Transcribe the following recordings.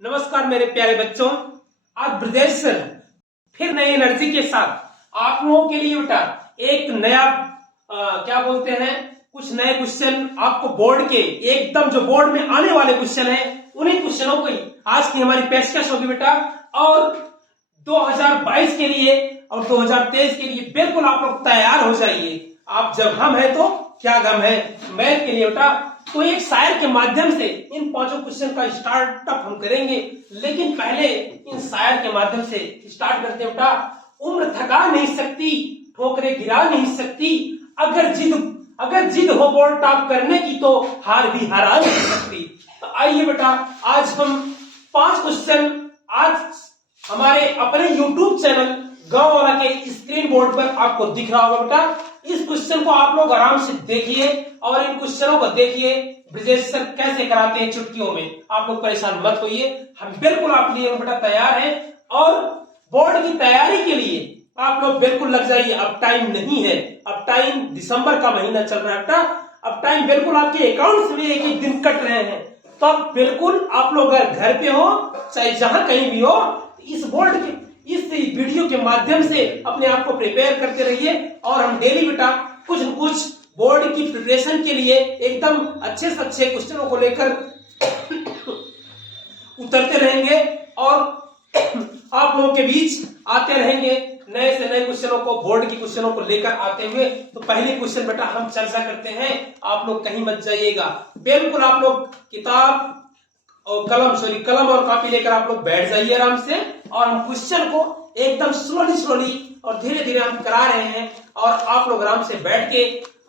नमस्कार मेरे प्यारे बच्चों। आज ब्रजेश सर फिर नई एनर्जी के साथ आप लोगों के लिए बेटा एक नया क्या बोलते हैं कुछ नए क्वेश्चन आपको बोर्ड के एकदम जो बोर्ड में आने वाले क्वेश्चन है उन्हीं क्वेश्चनों को ही आज की हमारी पेशकश होगी बेटा। और 2022 के लिए और 2023 के लिए बिल्कुल आप लोग तैयार हो जाइए। आप जब हम है तो क्या गम है मैथ के लिए बेटा। तो एक शायर के माध्यम से इन पांचों क्वेश्चन का स्टार्टअप हम करेंगे, लेकिन पहले इन शायर के माध्यम से स्टार्ट करते हैं बेटा। उम्र थका नहीं सकती, ठोकरे गिरा नहीं सकती, अगर जिद हो बोर्ड टॉप करने की तो हार भी हरा नहीं सकती। तो आइए बेटा आज हम 5 क्वेश्चन आज हमारे अपने YouTube चैनल गांव वाला के स्क्रीन बोर्ड पर आपको दिख रहा होगा बेटा। इस क्वेश्चन को आप लोग आराम से देखिए और इन क्वेश्चनों को देखिए ब्रजेश सर कैसे कराते हैं चुटकियों में। आप लोग परेशान मत होइए, हम बिल्कुल आपके लिए बेटा तैयार हैं। और बोर्ड की तैयारी के लिए आप लोग बिल्कुल लग जाइए। अब टाइम नहीं है, अब टाइम दिसंबर का महीना चल रहा है बेटा। अब टाइम बिल्कुल आपके अकाउंट में एक एक दिन कट रहे हैं। तो अब बिल्कुल आप लोग अगर घर पे हो चाहे जहां कहीं भी हो, इस बोर्ड के इस वीडियो के माध्यम से अपने आप को प्रिपेयर करते रहिए। और हम डेली बेटा कुछ न कुछ बोर्ड की प्रिपरेशन के लिए एकदम अच्छे से अच्छे क्वेश्चनों को लेकर उतरते रहेंगे और आप लोगों के बीच आते रहेंगे नए से नए क्वेश्चनों को, बोर्ड की क्वेश्चनों को लेकर आते हुए। तो पहले क्वेश्चन बेटा हम चर्चा करते हैं, आप लोग कहीं मत जाइएगा। बिल्कुल आप लोग किताब और कलम और कॉपी लेकर आप लोग बैठ जाइए आराम से। और हम क्वेश्चन को एकदम स्लोली और धीरे धीरे हम करा रहे हैं। और आप लोग आराम से बैठ के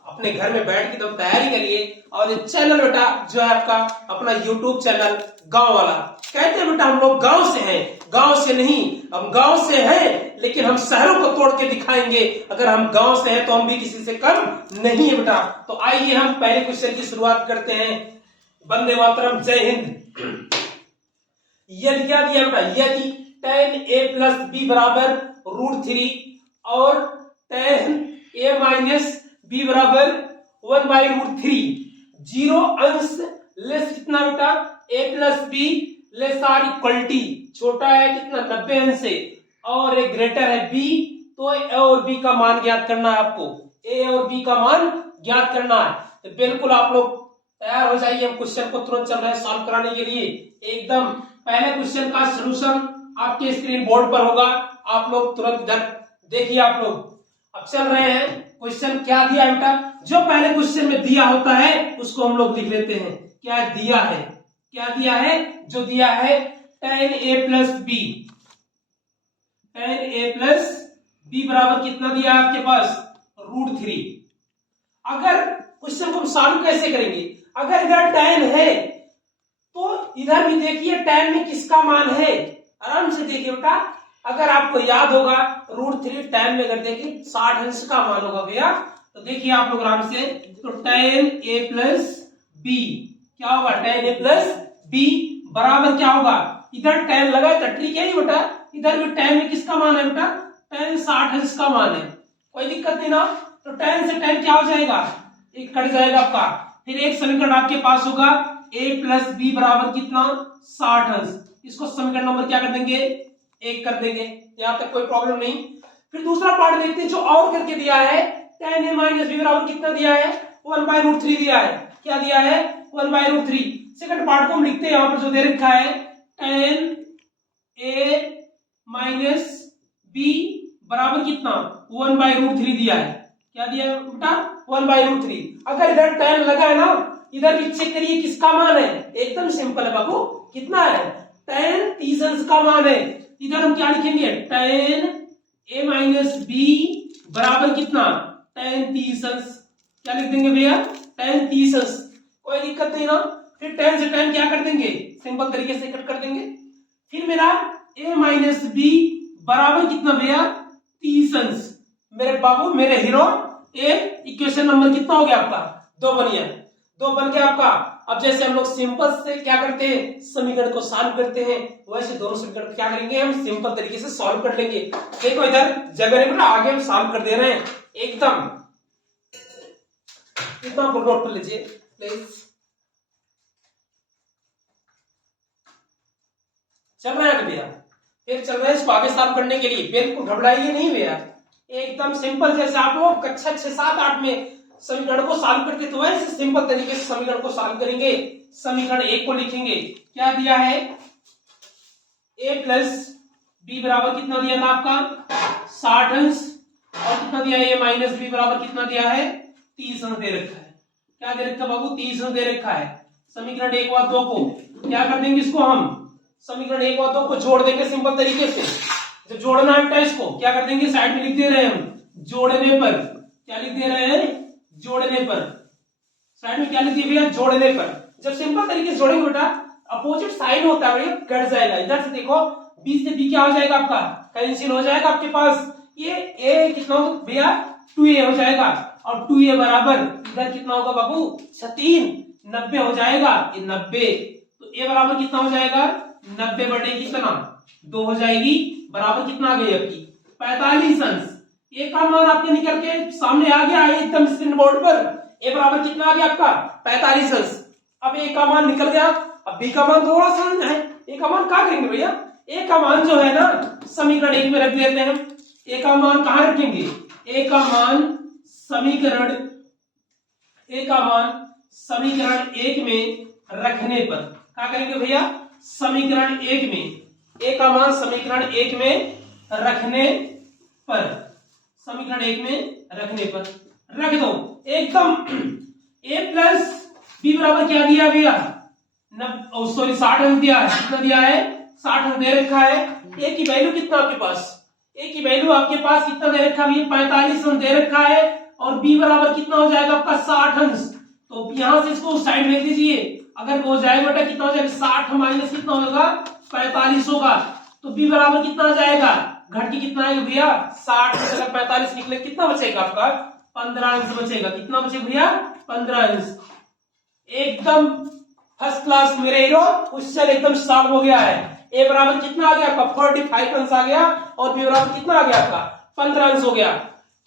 अपने घर में बैठ के तो तैयारी करिए। और ये चैनल बेटा जो है आपका अपना YouTube चैनल गांव वाला, कहते हैं बेटा हम लोग गांव से हैं, गांव से नहीं। हम गांव से हैं लेकिन हम शहरों को तोड़ के दिखाएंगे। अगर हम गांव से हैं तो हम भी किसी से कम नहीं है बेटा। तो आइए हम पहले क्वेश्चन की शुरुआत करते हैं। वंदे मातरम, जय हिंद। यदि क्या दिया बेटा, यदि tan a प्लस बी बराबर √3 और tan a माइनस बी बराबर 1/√3, 0 अंश लेस कितना बेटा a plus B less or equality छोटा है कितना 90 अंश से और एक ग्रेटर है b, तो a और b का मान ज्ञात करना है आपको। a और b का मान ज्ञात करना है। तो बिल्कुल आप लोग तैयार हो जाइए। हम क्वेश्चन को तुरंत चल रहे हैं सॉल्व कराने के लिए। एकदम पहले क्वेश्चन का सलूशन आपके स्क्रीन बोर्ड पर होगा, आप लोग तुरंत इधर देखिए। आप लोग अब चल रहे हैं क्वेश्चन क्या दिया है बेटा। जो पहले क्वेश्चन में दिया होता है उसको हम लोग लिख लेते हैं। क्या दिया है, क्या दिया है, जो दिया है tan a plus B, tan a plus B बराबर कितना दिया है आपके पास √3। अगर क्वेश्चन को हम सॉल्व कैसे करेंगे, अगर इधर tan है तो इधर भी देखिए tan में किसका मान है, आराम से देखिए बेटा। अगर आपको याद होगा √3 tan में अगर देखिए 60 अंश का मान होगा भैया। तो देखिए आप लोग आराम से, तो tan a प्लस बी क्या होगा, tan a प्लस बी बराबर क्या होगा, इधर tan लगा है ठीक है बेटा, इधर भी tan में किसका मान है बेटा, tan 60 अंश का मान है, कोई दिक्कत नहीं ना। तो tan से tan क्या हो जाएगा, एक कट जाएगा आपका। फिर एक समीकरण आपके पास होगा a प्लस बी बराबर कितना 60 अंश। इसको समीकरण नंबर क्या कर देंगे, 1 कर देंगे। यहां तक कोई प्रॉब्लम नहीं। फिर दूसरा पार्ट देखते हैं जो और करके दिया है। tan a माइनस बी बराबर कितना दिया है 1/√3 दिया है। क्या दिया है 1/√3। सेकंड पार्ट को हम लिखते हैं, यहां पर जो दे रखा है tan a माइनस बी बराबर कितना 1/√3 दिया है। क्या दिया है बेटा 1/√3। अगर इधर tan लगा है ना, इधर भी चेक करिए किसका मान है, एकदम सिंपल है बाबू, कितना है tan 30 अंश का मान है। इधर हम क्या लिखेंगे tan a माइनस बी बराबर कितना tan 30 अंश। क्या लिख देंगे भैया tan 30 अंश, कोई दिक्कत नहीं ना। फिर tan से tan क्या कर देंगे, सिंपल तरीके से कट कर देंगे। फिर मेरा a माइनस बी बराबर कितना भैया 30 अंश। मेरे बाबू मेरे हीरो ए इक्वेशन नंबर कितना हो गया आपका 2 बन गया, 2 बन गया आपका। अब जैसे हम लोग सिंपल से क्या करते हैं समीकरण को सॉल्व करते हैं, वैसे दोनों समीकरण क्या करेंगे हम सिंपल तरीके से सॉल्व कर लेंगे। देखो इधर जगह नहीं, आगे हम सॉल्व कर दे रहे हैं एकदम। इतना नोट कर लीजिए प्लीज। चल रहा है ना भैया? फिर चल रहा है इसको आगे सॉल्व करने के लिए। बिल्कुल घबराइए नहीं भैया, एकदम सिंपल। जैसे आप लोग कक्षा 6, 7, 8 में समीकरण को सॉल्व करते तो वैसे सिंपल तरीके से समीकरण को सॉल्व करेंगे। समीकरण 1 को लिखेंगे, क्या दिया है, a प्लस बी बराबर कितना दिया था आपका 60 अंश, और कितना दिया है a माइनस बी बराबर कितना दिया है 30 अंश दे रखा है। क्या दे रखा है बाबू? 30 अंश दे रखा है। समीकरण 1 और 2 को क्या कर देंगे, इसको हम समीकरण 1 और 2 को जोड़ देंगे सिंपल तरीके से। जब जोड़ना है इसको क्या कर देंगे, साइड में लिख दे रहे हैं हम जोड़ने पर। क्या लिख दे रहे हैं? जोड़ने पर। साइड में क्या लिख दिया भैया? जोड़ने पर। जब सिंपल तरीके से जोड़ेंगे बेटा, अपोजिट साइन होता है भैया, कट जाएगा। इधर से देखो बी से बी क्या हो जाएगा आपका, कैंसिल हो जाएगा आपके पास। ये a कितना होगा भैया 2a हो जाएगा, और 2a बराबर इधर कितना होगा बाबू 36, 90 हो जाएगा। ये 90, तो a बराबर कितना हो जाएगा 90 बटे कितना 2 हो जाएगी, बराबर कितना आ गई आपकी 45 अंश। ए का मान आपके निकल के सामने आ गया है एकदम स्क्रीन बोर्ड पर। ए बराबर कितना आ गया आपका 45 अंश। अब ए का मान निकल गया, अब बी का मान थोड़ा सा है। ए का मान क्या करेंगे भैया, ए का मान जो है ना समीकरण 1 में रख देते हैं हम। ए का मान कहां रखेंगे, ए का मान समीकरण 1 में रखने पर क्या करेंगे भैया, समीकरण 1 में ए का मान समीकरण 1 में रखने पर, समीकरण 1 में रखने पर रख दो एकदम। a प्लस बी बराबर क्या दिया भैया, 60 अंक दिया है। कितना दिया है 60 अंक दे रखा है। a की वैल्यू कितना आपके पास, a की वैल्यू आपके पास कितना दे रखा है, 45 अंक दे रखा है, और b बराबर कितना हो जाएगा आपका 60 अंश। तो यहां से इसको साइड में दीजिए, अगर हो जाए बेटा कितना हो जाएगा 60 माइनस कितना होगा 45 होगा, तो b बराबर कितना आ जाएगा, घट के कितना आएगा भैया 60 में अगर 45 निकले कितना बचेगा आपका 15 अंश बचेगा। कितना बचेगा भैया 15 अंश। एकदम फर्स्ट क्लास मेरे हीरो, क्वेश्चन एकदम सॉल्व हो गया है। a बराबर कितना आ गया आपका 45 अंश आ गया, और b बराबर कितना आ गया आपका 15 अंश हो गया।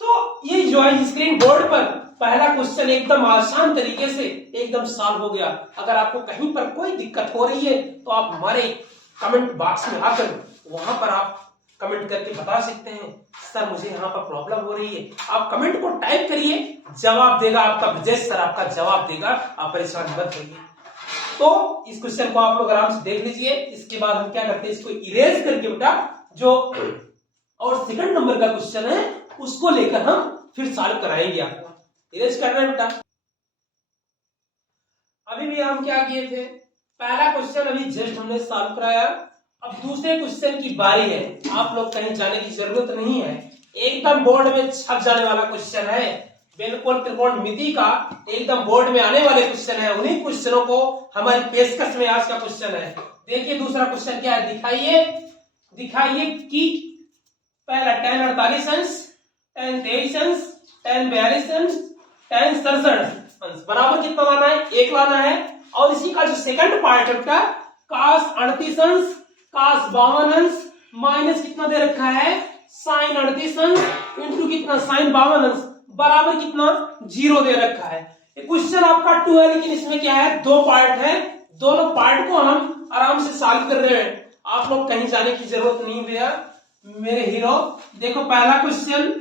तो ये जो है स्क्रीन बोर्ड पर पहला क्वेश्चन एकदम आसान तरीके से एकदम सॉल्व हो गया। अगर आपको कहीं पर कोई दिक्कत हो रही है तो आप हमारे कमेंट बॉक्स में आकर वहां पर आप कमेंट करके बता सकते हैं, सर मुझे यहाँ पर प्रॉब्लम हो रही है। आप कमेंट को टाइप करिए, जवाब देगा आपका ब्रजेश सर, आपका जवाब देगा, आप परेशान मत होइए। तो इस क्वेश्चन को आप लोग आराम से देख लीजिए। इसके बाद हम क्या करते हैं, इसको इरेज करके बेटा जो और सेकंड नंबर का क्वेश्चन है उसको लेकर हम फिर सॉल्व कराएंगे। आपको इरेज करना है बेटा। अभी भी हम क्या किए थे, पहला क्वेश्चन अभी जस्ट हमने सॉल्व कराया। अब दूसरे क्वेश्चन की बारी है। आप लोग कहीं जाने की जरूरत नहीं है, एकदम बोर्ड में छप जाने वाला क्वेश्चन है, बिल्कुल त्रिकोणमिति का एकदम बोर्ड में आने वाले क्वेश्चन है। उन्हीं क्वेश्चनों को हमारी पेशकश में आज का क्वेश्चन है। देखिए दूसरा क्वेश्चन क्या है, दिखाइए कि पहला tan 48 अंश, tan 23 अंश, tan 42 अंश, tan 67 अंश बराबर कितना लाना है, 1 लाना है। और इसी का जो सेकंड पार्ट है cos 38 अंश, cos 52 अंश माइनस कितना दे रखा है sin 38 अंश इंटू कितना sin 52 अंश बराबर कितना 0 दे रखा है। क्वेश्चन आपका 2 है, लेकिन इसमें क्या है 2 पार्ट है, दोनों पार्ट को हम आराम से सॉल्व कर रहे हैं। आप लोग कहीं जाने की जरूरत नहीं भैया मेरे हीरो। देखो पहला क्वेश्चन,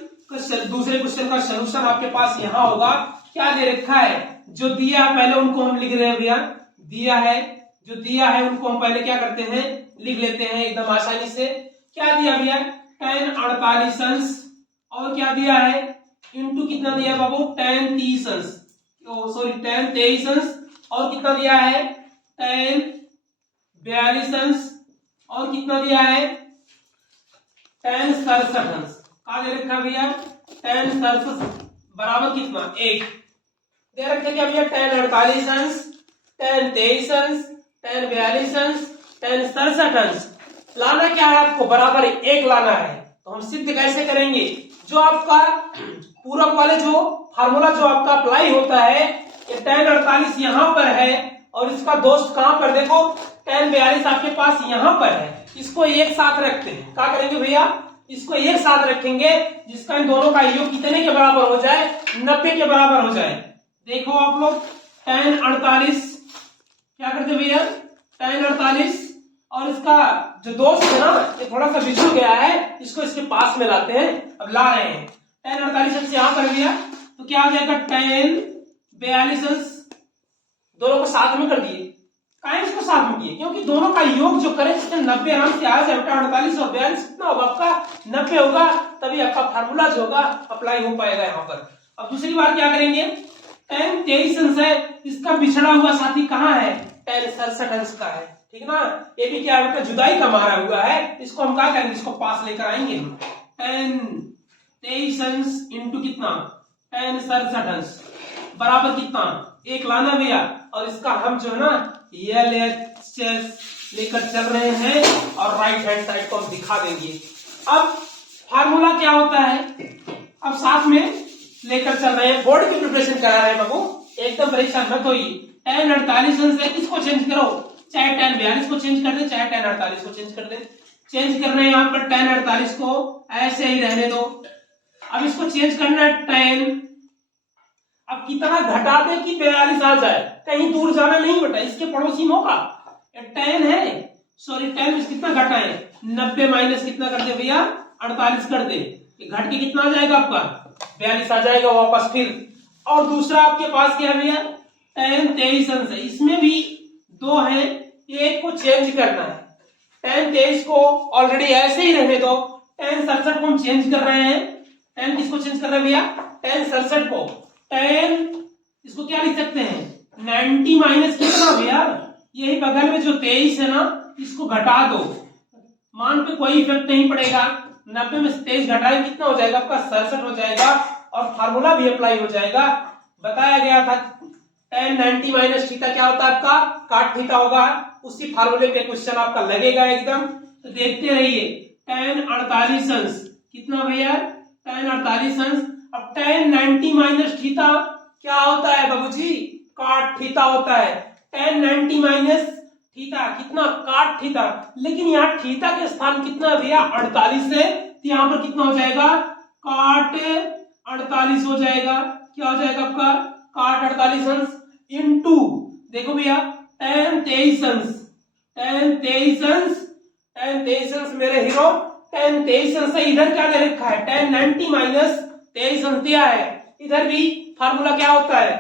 दूसरे क्वेश्चन का सलूशन आपके पास यहाँ होगा। क्या दे रखा है, जो दिया है पहले उनको हम लिख रहे हैं भैया, दिया है जो दिया है उनको हम पहले क्या करते हैं लिख लेते हैं एकदम आसानी से। क्या दिया भैया tan 48 अंश, और क्या दिया है इंटू कितना दिया बाबू tan 30 अंश, सॉरी tan 23 अंश, और कितना दिया है tan 42 अंश, और कितना दिया है tan 67 अंश। क्या दे रखा भैया tan 67 बराबर कितना 1 दे रखा क्या भैया tan 48 अंश, tan 23 अंश, tan 42 अंश, tan 67 अंश। लाना क्या है आपको बराबर 1 लाना है। तो हम सिद्ध कैसे करेंगे, जो आपका पूरक वाले जो फार्मूला जो आपका अप्लाई होता है, ये tan 48 यहाँ पर है और इसका दोस्त कहां पर देखो tan 42 आपके पास यहाँ पर है। इसको एक साथ रखते हैं, क्या करेंगे भैया इसको एक साथ रखेंगे, जिसका इन दोनों का योग कितने के बराबर हो जाए 90 के बराबर हो जाए। देखो आप लोग tan 48 क्या करते भैया tan 48 और इसका जो दोस्त है ना ये थोड़ा सा बिछड़ गया है, इसको इसके पास में लाते हैं। अब ला रहे हैं tan 48 अंश यहां कर दिया तो क्या हो जाएगा tan 42 अंश, दोनों को साथ में कर दिए। काहे इसको साथ में किए? क्योंकि दोनों का योग जो करें 90 आराम से आ जाए। 48 और 42 कितना होगा आपका 90 होगा, तभी आपका फार्मूला जो होगा अप्लाई हो पाएगा यहाँ पर। अब दूसरी बार क्या करेंगे, tan 23 अंश है, इसका बिछड़ा हुआ साथी कहाँ है, tan 67 अंश का है, ठीक ना। ये भी क्या है, जुदाई का मारा हुआ है, इसको हम क्या करेंगे, इसको पास लेकर आएंगे। tan 23 अंश इंटू कितना tan 67 अंश बराबर कितना एक लाना भैया, और इसका हम जो है ना LHS लेकर चल रहे हैं और राइट हैंड साइड को हम दिखा देंगे। अब फार्मूला क्या होता है, अब साथ में लेकर चल रहे हैं, बोर्ड की प्रिपरेशन करा रहे हैं बाबू, एकदम परेशान मत होइए। tan 48 अंश है, किसको चेंज करो, चाहे tan 42 को चेंज कर दे, चाहे tan 48 को चेंज कर दे। चेंज कर रहे हैं यहाँ पर tan 48 को ऐसे ही रहने दो। अब इसको चेंज करना है tan, अब कितना घटा दे कि 42 आ जाए, कहीं दूर जाना नहीं बेटा, इसके पड़ोसी में होगा। tan है, सॉरी tan कितना घटाए, 90 माइनस कितना कर दे भैया 48 कर दे, घट के कितना आ जाएगा आपका 42 आ जाएगा वापस फिर। और दूसरा आपके पास क्या है भैया tan 23 अंश है, इसमें भी दो है, एक को चेंज करना है। tan 23 को ऑलरेडी ऐसे ही रहने दो, tan 67 को हम चेंज कर रहे हैं। tan किसको चेंज कर रहे हैं भैया, tan 67 को। tan इसको क्या लिख सकते हैं 90 माइनस कितना भैया, यही बगल में जो 23 है ना इसको घटा दो, मान पे कोई इफेक्ट नहीं पड़ेगा। 90 में 23 घटाए कितना हो जाएगा आपका 67 हो जाएगा, और फार्मूला भी अप्लाई हो जाएगा। बताया गया था tan 90 माइनस थीटा क्या होता है आपका काट थीटा होगा, उसी फार्मूले पे क्वेश्चन आपका लगेगा एकदम। तो देखते रहिए tan 48 अंश कितना भैया tan 48 अंश। अब tan 90 माइनस थीटा क्या होता है बाबूजी, काट थीटा होता है। tan 90 माइनस थीटा कितना काट थीटा, लेकिन यहाँ थीटा के स्थान कितना है भैया 48 है, तो यहाँ पर कितना हो जाएगा काट 48 हो जाएगा। क्या हो जाएगा आपका काट 48 अंश इंटू देखो भैया tan 23 अंश, tan 23 अंश, tan 23 अंश मेरे हीरो, tan 23 अंश है, इधर क्या दे रखा है tan 90 माइनस 23 अंश दिया है। इधर भी फार्मूला क्या होता है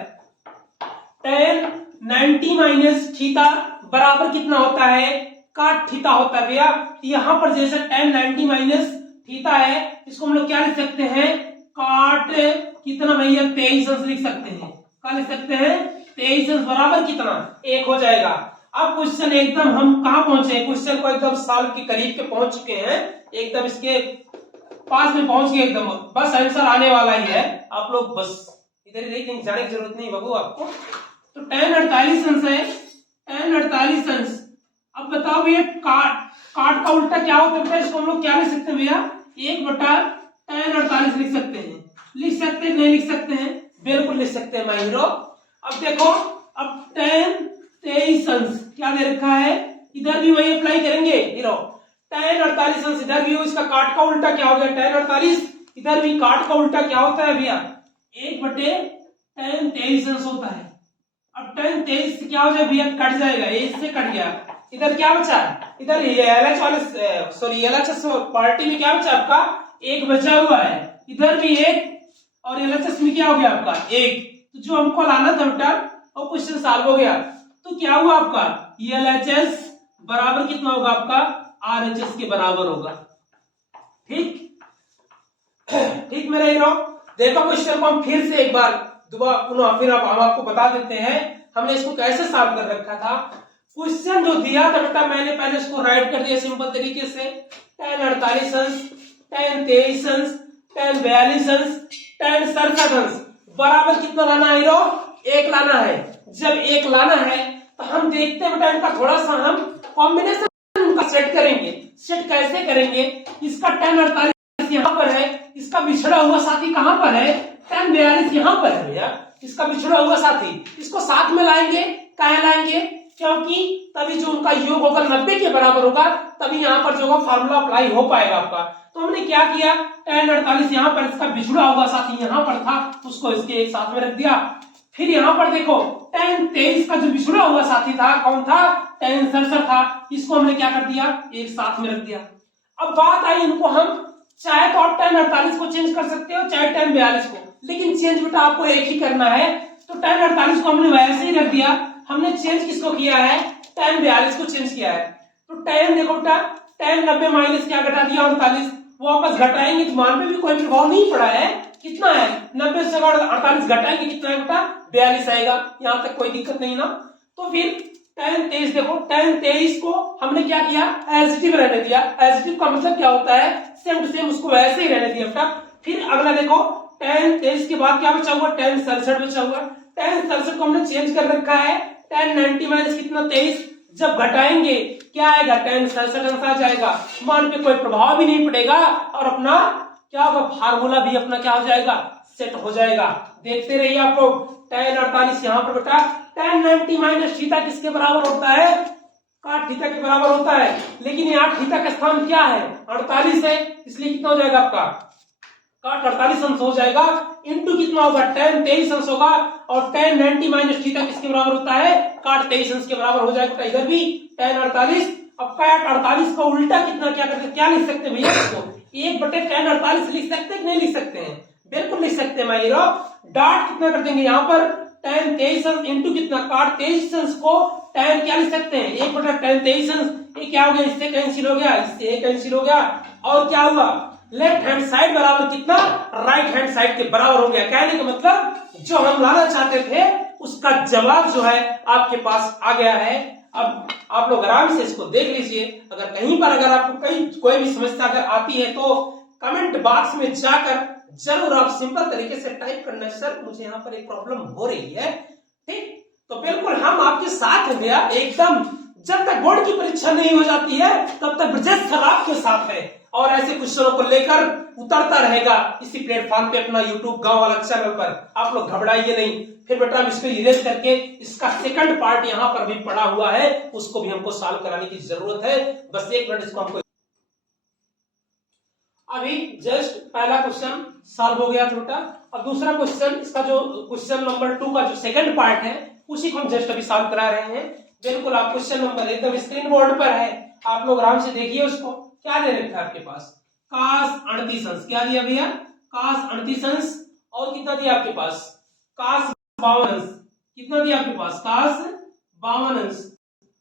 tan 90 माइनस थीटा बराबर कितना होता है काट थीटा होता है भैया। यहाँ पर जैसे tan 90 माइनस थीटा है, इसको हम लोग क्या लिख सकते हैं काट कितना भैया 23 अंश लिख सकते हैं। क्या लिख सकते हैं 23 अंश बराबर कितना एक हो जाएगा। अब क्वेश्चन एकदम हम कहाँ पहुंचे, क्वेश्चन को एकदम सॉल्व के करीब के पहुंच चुके हैं, एकदम इसके पास में पहुंच गए एकदम, बस आंसर आने वाला ही है। आप लोग बस इधर कहीं जाने की जरूरत नहीं बाबू आपको। तो tan 48 अंश है, tan 48 अंश। अब बताओ भैया काट का उल्टा क्या होता है, इसको हम लोग क्या लिख सकते हैं भैया 1/tan 48 लिख सकते हैं। लिख सकते हैं नहीं लिख सकते हैं, बिल्कुल लिख सकते हैं माय हीरो। अब देखो अब tan 23 अंश क्या दे रखा है, इधर भी वही अप्लाई करेंगे हीरो, tan 48 अंश इधर भी हो, इसका काट का उल्टा क्या हो गया tan 48, इधर भी काट का उल्टा क्या होता है भैया 1/tan 23 अंश होता है। अब tan 23 क्या हो जाए भैया कट जाएगा, इससे कट गया, इधर क्या बचा इधर LH वाले सॉरी LHS पार्टी में क्या बचा आपका एक बचा हुआ है, इधर भी एक, और LHS में क्या हो गया आपका एक। तो जो हमको लाना था बेटा और क्वेश्चन सॉल्व हो गया। तो क्या हुआ आपका LHS बराबर कितना होगा आपका RHS के बराबर होगा। ठीक ठीक मेरे हीरो, देखो क्वेश्चन को हम फिर से एक बार दोबारा पुनः फिर अब हम आपको बता देते हैं हमने इसको कैसे सॉल्व कर रखा था। क्वेश्चन जो दिया था बेटा मैंने पहले इसको राइट कर दिया सिंपल तरीके से, tan 48 अंश, tan 23 अंश, tan 42 अंश, tan 67 अंश बराबर कितना लाना है हीरो एक लाना है। जब एक लाना है तो हम देखते हैं बेटा इनका थोड़ा सा हम कॉम्बिनेशन उनका सेट करेंगे। सेट कैसे करेंगे, इसका tan 48 यहाँ पर है, इसका बिछड़ा हुआ साथी कहाँ पर है tan 42 यहाँ पर है भैया, इसका बिछड़ा हुआ साथी, इसको साथ में लाएंगे। कहाँ लाएंगे, क्योंकि तभी जो उनका योग होगा 90 के बराबर होगा, तभी यहाँ पर जो फार्मूला अप्लाई हो पाएगा आपका। तो हमने क्या किया tan 48 यहाँ पर इसका बिछड़ा हुआ साथी यहाँ पर था, उसको इसके एक साथ में रख दिया। फिर यहाँ पर देखो tan 23 का जो बिछड़ा हुआ साथी था कौन था, tan 67 था, इसको हमने क्या कर दिया, एक साथ में रख दिया। अब बात आई इनको हम चाहे तो आप tan 48 को चेंज कर सकते हो चाहे tan 42 को, लेकिन चेंज बेटा आपको एक ही करना है। तो tan 48 को हमने वैसे ही रख दिया, हमने चेंज किसको किया है, tan 42 को चेंज किया है। तो tan देखो बेटा tan 90 माइनस क्या घटा दिया 48, वो वापस घटाएंगे तो मान पे भी कोई प्रभाव नहीं पड़ा है, कितना है 90 से 48 घटाएंगे कितना है बेटा 42 आएगा, यहाँ तक कोई दिक्कत नहीं ना। तो फिर tan 23 देखो tan 23 को हमने क्या किया, एजिटिव रहने दिया। एजिटिव का मतलब क्या होता है, सेम टू सेम उसको वैसे ही रहने दिया बेटा। फिर अगला देखो tan 23 के बाद क्या बचा हुआ, tan 67 बचा हुआ। tan 67 को हमने चेंज कर रखा है, tan 90 माइनस कितना 23, जब घटाएंगे क्या आएगा tan 67 अंश आ जाएगा, मान पे कोई प्रभाव भी नहीं पड़ेगा और अपना क्या होगा, फार्मूला भी अपना क्या हो जाएगा, सेट हो जाएगा। देखते रहिए आप लोग। tan 48 यहाँ पर बेटा tan 90 माइनस थीटा किसके बराबर होता है, cot थीटा के बराबर होता है, लेकिन यहाँ थीटा का स्थान क्या है 48 है, इसलिए कितना हो जाएगा आपका cot 48 अंश हो जाएगा, इंटू कितना होगा tan 23 अंश होगा, और tan 90 माइनस थीटा किसके बराबर होता है, cot 23 अंश के बराबर हो जाएगा। इधर भी tan 48, अब cot 48 का उल्टा कितना क्या करते, क्या लिख सकते हैं भैया, इसको 1/tan 48 लिख सकते हैं कि नहीं लिख सकते हैं, बिल्कुल लिख सकते हैं माहिरो। डॉट कितना कर देंगे यहाँ पर tan 23 अंश इंटू कितना cot 23 अंश को tan क्या लिख सकते हैं 1/tan 23 अंश, ये क्या हो गया, इससे कैंसिल हो गया, इससे कैंसिल हो गया, और क्या हुआ लेफ्ट हैंड साइड बराबर कितना राइट हैंड साइड के बराबर हो गया। कहने का मतलब जो हम लाना चाहते थे उसका जवाब जो है आपके पास आ गया है। अब आप लोग आराम से इसको देख लीजिए, अगर कहीं पर अगर आपको कहीं कोई भी समस्या अगर आती है तो कमेंट बॉक्स में जाकर जरूर आप सिंपल तरीके से टाइप करना, सर मुझे यहाँ पर एक प्रॉब्लम हो रही है, ठीक, तो बिल्कुल हम आपके साथ हैं भैया एकदम। जब तक बोर्ड की परीक्षा नहीं हो जाती है तब तक ब्रजेश सर आपके साथ है और ऐसे क्वेश्चनों को लेकर उतरता रहेगा इसी प्लेटफॉर्म पे अपना यूट्यूब गांव वाला चैनल पर। आप लोग घबराइए नहीं। फिर बेटा हम इसको इरेज करके इसका सेकंड पार्ट यहाँ पर भी पड़ा हुआ है, उसको भी हमको सॉल्व कराने की जरूरत है। बस एक मिनट इसको हमको, अभी जस्ट पहला क्वेश्चन सॉल्व हो गया बेटा। अब दूसरा क्वेश्चन, इसका जो क्वेश्चन नंबर 2 का जो सेकंड पार्ट है उसी को हम जस्ट अभी सॉल्व करा रहे हैं। बिल्कुल आप क्वेश्चन नंबर एकदम स्क्रीन बोर्ड पर है, आप लोग आराम से देखिए उसको। क्या दे रखा है आपके पास, cos 38 अंश, क्या दिया भैया cos 38 अंश, और कितना दिया आपके पास cos 52 अंश, कितना दिया आपके पास cos 52 अंश,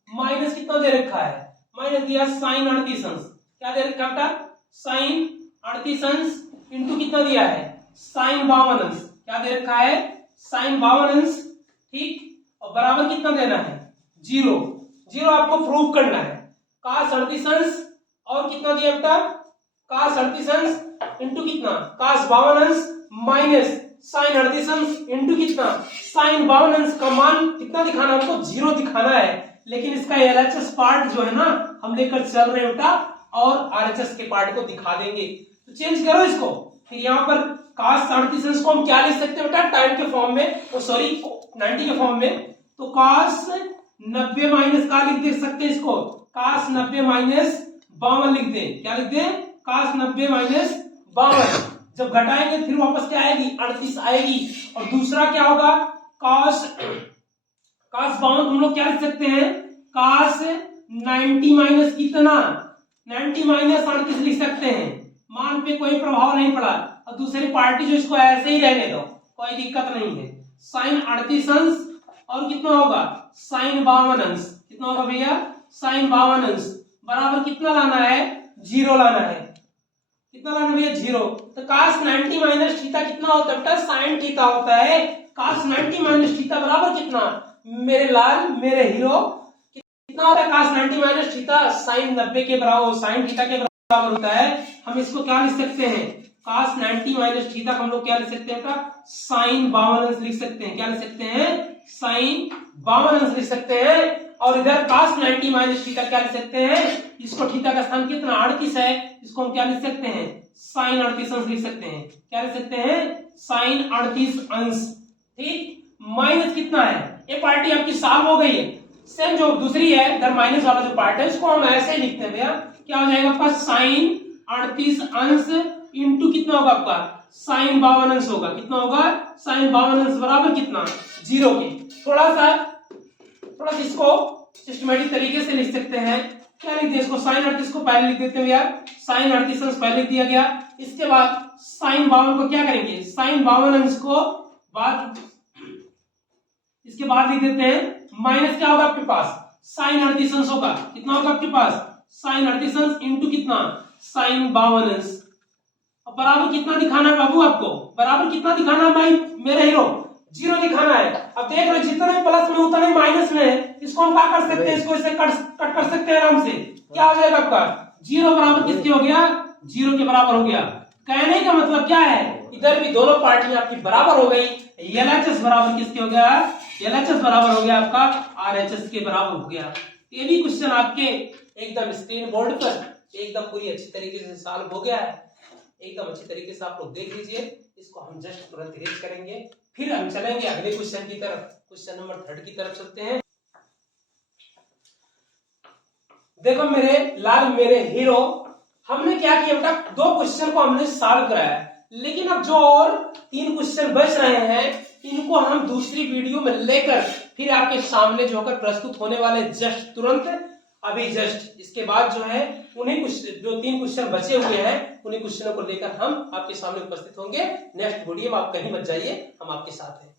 माइनस कितना दे रखा है, माइनस दिया sin 38 अंश, क्या दे रखा बेटा sin 38 अंश इंटू कितना दिया है sin 52 अंश, क्या दे रखा है sin 52 अंश, ठीक, और बराबर कितना देना है 0, 0 आपको प्रूव करना है। cos 38 अंश और कितना दिया बेटा cos 38 अंश इंटू कितना cos 52 अंश माइनस sin 38 अंश इंटू कितना sin 52 अंश का मान कितना दिखाना, हमको 0 दिखाना है, लेकिन इसका LHS पार्ट जो है ना हम लेकर चल रहे हैं बेटा और RHS के पार्ट को दिखा देंगे। तो चेंज करो इसको। फिर यहाँ पर cos 38 अंश को हम क्या लिख सकते हैं बेटा टाइम के फॉर्म में, सॉरी 90 के फॉर्म में, तो cos 90 माइनस का लिख दे सकते हैं इसको cos 90 माइनस 52 लिख दे, क्या लिख दे cos 90 माइनस 52, जब घटाएंगे फिर वापस क्या आएगी 38 आएगी, और दूसरा क्या होगा cos 52 हम लोग क्या लिख सकते हैं cos 90 माइनस कितना 90 माइनस 38 लिख सकते हैं, मान पे कोई प्रभाव नहीं पड़ा, और दूसरी पार्टी जो इसको ऐसे ही रहने दो कोई दिक्कत नहीं है, sin 38 अंश और कितना होगा sin 52 अंश, कितना होगा भैया sin 52 अंश बराबर कितना लाना है 0 लाना है, कितना लाना भैया 0। तो cos 90 माइनस थीटा कितना होता है बेटा sin थीटा होता है, cos 90 माइनस थीटा बराबर कितना मेरे लाल मेरे हीरो कितना होता है cos 90 माइनस थीटा sin 90 के बराबर, sin थीटा के बराबर होता है। हम इसको क्या लिख सकते हैं cos 90 माइनस थीटा हम लोग क्या लिख सकते हैं बेटा sin 52 अंश लिख सकते हैं, क्या लिख सकते हैं sin 52 अंश लिख सकते हैं, और इधर cos 90 माइनस थीटा क्या लिख सकते हैं, इसको थीटा का स्थान कितना 38 है, इसको हम क्या लिख सकते हैं sin 38 अंश लिख सकते हैं, क्या लिख सकते हैं sin 38 अंश, ठीक, माइनस कितना है, ये पार्टी आपकी सॉल्व हो गई है। सेम जो दूसरी है इधर माइनस वाला जो पार्ट है इसको हम ऐसे ही लिखते हैं भैया, क्या हो जाएगा आपका sin 38 अंश इंटू कितना होगा आपका sin 52 अंश होगा, कितना होगा sin 52 अंश बराबर कितना जीरो के। थोड़ा सा इसको सिस्टमेटिक तरीके से लिख सकते हैं। क्या लिख दिया इसको, साइन 38 को पहले लिख देते हैं यार, साइन 38 अंश पहले लिख दिया गया। इसके बाद साइन 52 को क्या करेंगे, साइन 52 अंश को बाद, इसके बाद लिख देते हैं माइनस क्या होगा आपके पास, साइन 38 अंश होगा। कितना होगा आपके पास, साइन 38 अंश इंटू कितना, साइन 52 अंश। अब बराबर कितना दिखाना है बाबू आपको, बराबर कितना दिखाना है भाई मेरे हीरो, जीरो दिखाना है। अब देख रहे जितने प्लस में उतना ही माइनस में, इसको हम क्या कर सकते हैं, इसको इसे कट कर सकते हैं आराम से। क्या हो जाएगा आपका, जीरो बराबर किसके हो गया, जीरो के बराबर हो गया। कहने का मतलब क्या है, इधर भी दोनों पार्टियां आपकी बराबर हो गई। एलएचएस बराबर किसके हो गया, एलएचएस बराबर हो गया आपका आरएचएस के बराबर हो गया। ये भी क्वेश्चन आपके एकदम स्क्रीन बोर्ड पर एकदम पूरी अच्छी तरीके से सॉल्व हो गया है। एकदम अच्छी तरीके से आप लोग देख लीजिए। इसको हम जस्ट तुरंत इरेज करेंगे, फिर हम चलेंगे अगले क्वेश्चन की तरफ। क्वेश्चन नंबर 3 की तरफ चलते हैं। देखो मेरे लाल मेरे हीरो, हमने क्या किया बेटा, 2 क्वेश्चन को हमने सॉल्व कराया, लेकिन अब जो और 3 क्वेश्चन बच रहे हैं इनको हम दूसरी वीडियो में लेकर फिर आपके सामने जो होकर प्रस्तुत होने वाले जस्ट तुरंत अभी जस्ट इसके बाद जो है उन्हीं जो 3 क्वेश्चन बचे हुए हैं उन्हीं क्वेश्चनों को लेकर हम आपके सामने उपस्थित होंगे। नेक्स्ट वीडियो में आप कहीं मत जाइए, हम आपके साथ हैं।